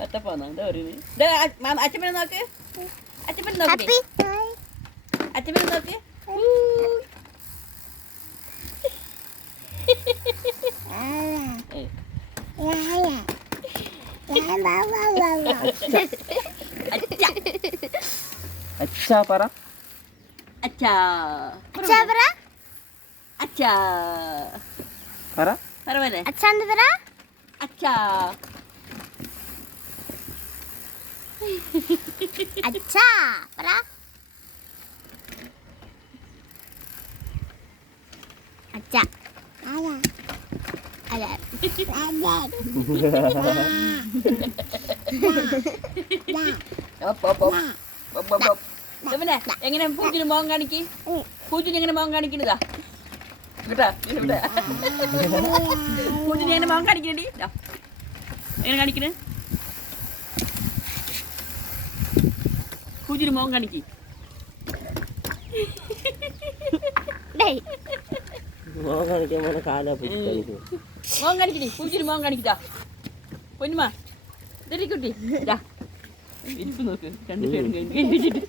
വട്ടപ്പാന്നോ എന്താ പറയുന്നത്? അച്ഛമ്മനെ നോക്ക്, അച്ഛമ്മനെ നോക്ക്, അച്ഛമ്മനെ നോക്ക്. അച്ഛാ പറ. അച്ഛാ അച്ഛാ പറ. അച്ഛാ പറ. പറവല്ലേ അച്ഛാന്ന് പറ. അച്ഛാ. അച്ഛാ പറ. അച്ഛാ. അല്ല. എങ്ങനെ പൂജിന് മോൻ കാണിക്ക്, പൂജിന് എങ്ങനെ മോൻ കാണിക്കണതാ കേട്ടാ. പൂജിന് എങ്ങനെ മോൻ കാണിക്കണടി, എങ്ങനെ കാണിക്കണേ? പൂജിന് മോൻ കാണിക്ക്. മോൻ കാണിക്കടി, പൂജിന് മോൻ കാണിക്കതാ. പൊന്നുമാ കുട്ടി ഇരിപ്പ് നോക്ക്, രണ്ട് സൈഡും കഴിഞ്ഞിട്ട്